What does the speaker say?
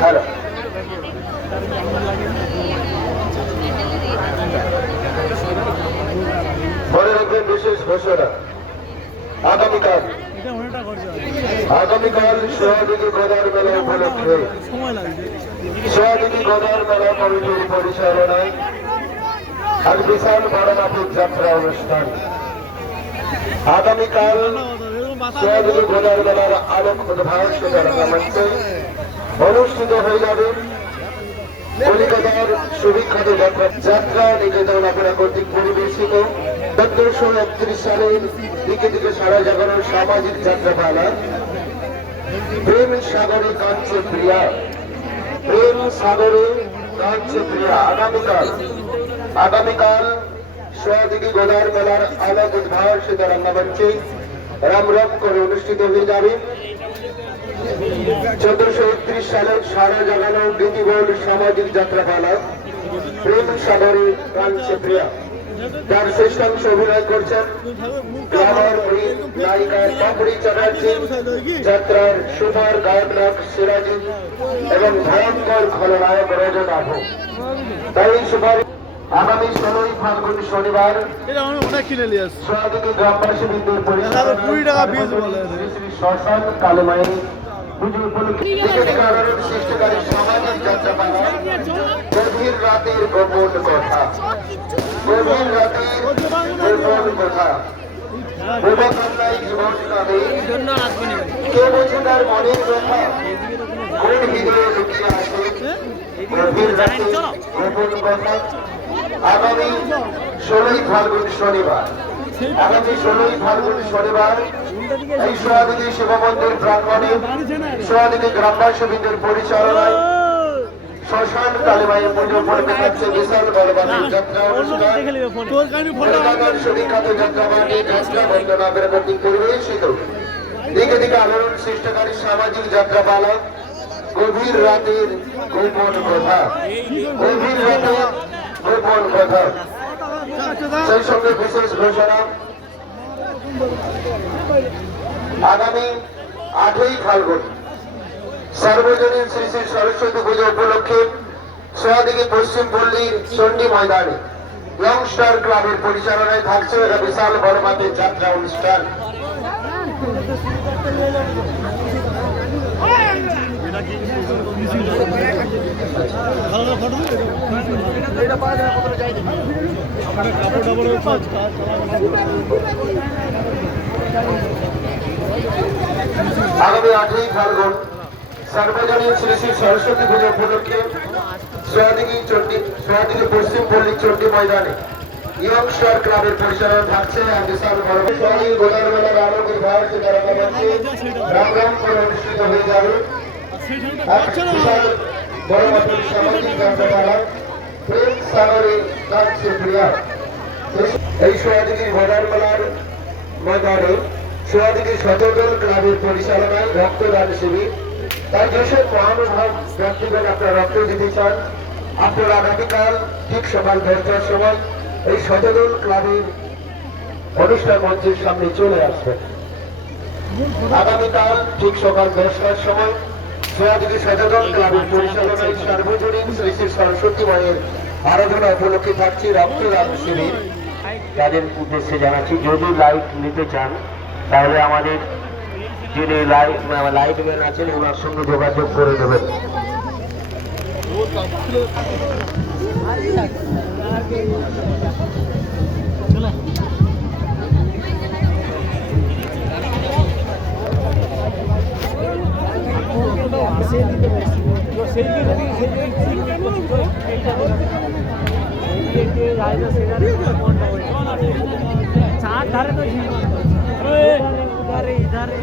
Hello বিশেষ ঘোষণা। আগামীকাল আগামীকাল সোহাদিনী গদার মেলা উপলক্ষে সোহাদিনী গদার পরিচালনায় এক বিশাল বড় মাপের যাত্রা অনুষ্ঠান। আগামীকাল সোহাদিনী গদার মেলার আলোক অনুষ্ঠিত হয়ে যাবে কলিকাতার সুবিখ্যাত যাত্রা যাত্রা নিকেতন আপনারা কর্তৃক পরিবেশিত। চোদ্দশো একত্রিশ সালের দিকে দিকে সারা জাগানোর সামাজিক যাত্রাপালা। প্রেম সাগরে কাঞ্চে প্রিয়া। প্রেম সাগরে কাঞ্চে প্রিয়া। আগামীকাল আগামীকাল সোয়াদিনী গোদার মেলার উদ্ভাসিত রঙ্গমঞ্চে রাম রাম করে অনুষ্ঠিত হয়ে যাবে। চোদ্দশো একত্রিশ সালের সারা জাগানো গীতিবল সামাজিক যাত্রাপালা। প্রেম সাগরে কাঞ্চে প্রিয়া। যার শ্রেষ্ঠাংশ অভিনয় করছেন যাত্রার সুপার গায়ক সিরাজি এবং ভয়ঙ্কর খলনায়ক রজন আভো তাই সুপার আগামী ষোলোই ফাল্গুন শনিবার সোয়াদিনী গ্রামবাসী শ্রী শ্মশান কালেমাই পুজো উপলক্ষে টিকিট সৃষ্টিকারী সামাজিক যাত্রাপালা। গভীর রাতের গোপন কথা। গভীর রাতের গোপন কথা। জীবন কাঁদে কে বোঝে তার মনের কথা? কোন হৃদয়ে লুকিয়ে আছে? গভীর রাতে গোপন কথা। আগামী ষোলোই ফাল্গুন শনিবার। আগামী ষোলোই ফাল্গুন শনিবার এই সোয়াদিনী শিব মন্দির প্রাঙ্গণে সোয়াদিনী গ্রামবাসীদের পরিচালনায় শ্মশান পুজো থাকছে বিশাল যাত্রা সুবিখ্যাত যাত্রাবাড়ি যাত্রা পরিবেশিত। দিকে দিকে আলোড়ন সামাজিক যাত্রাপালা গভীর রাতের গোপন কথা গভীর রাতের গোপন কথা। সেই সঙ্গে বিশেষ ঘোষণা। আগামী আটই ফাল্গুন সার্বজনীন শ্রী শ্রী সরস্বতী পুজো উপলক্ষে সোয়াদিকে পশ্চিম পল্লীর চণ্ডী ময়দানে ইয়ংস্টার ক্লাবের পরিচালনায় থাকছে একটা বিশাল বড় মাপের যাত্রা অনুষ্ঠান। আগামী আটই ফাল্গুন সার্বজনীন শ্রী শ্রী সরস্বতী পুজো উপলক্ষে সোয়াদিঘি চণ্ডী সোয়াদিঘি পশ্চিম পল্লী চণ্ডী ময়দানে ক্লাবের পরিচালনা থাকছে এক বিশাল সোয়াদিঘি গোদার মেলার আলোকের ভারত রাম রাম করে অনুষ্ঠিত হয়ে যাবে। এক বিশাল বড় মাপের সামাজিক যাত্রাপালা প্রেম সাগরে এই ময়দানে সচেতন ক্লাবের পরিচালনায় রক্তদান শিবির মহানুভাব ব্যক্তিগণ আপনারা রক্ত দিতে চান আপনারা আগামীকাল ঠিক সকাল দশটার সময় এই সচেতন ক্লাবের অনুষ্ঠান মঞ্চের সামনে চলে আসবেন আগামীকাল ঠিক সকাল দশটার সময় সচেতন ক্লাবের পরিচালনায় সার্বজনীন শ্রী সরস্বতী মায়ের আরাধনা উপলক্ষে থাকছে রক্তদান শিবির। তাদের উদ্দেশ্যে জানাচ্ছি, যদি লাইট নিতে চান, তাহলে আমাদের যিনি লাইট লাইট ম্যান আছেন, ওনার সঙ্গে যোগাযোগ করে দেবেন চার ধারে তো ইধারে ইধারে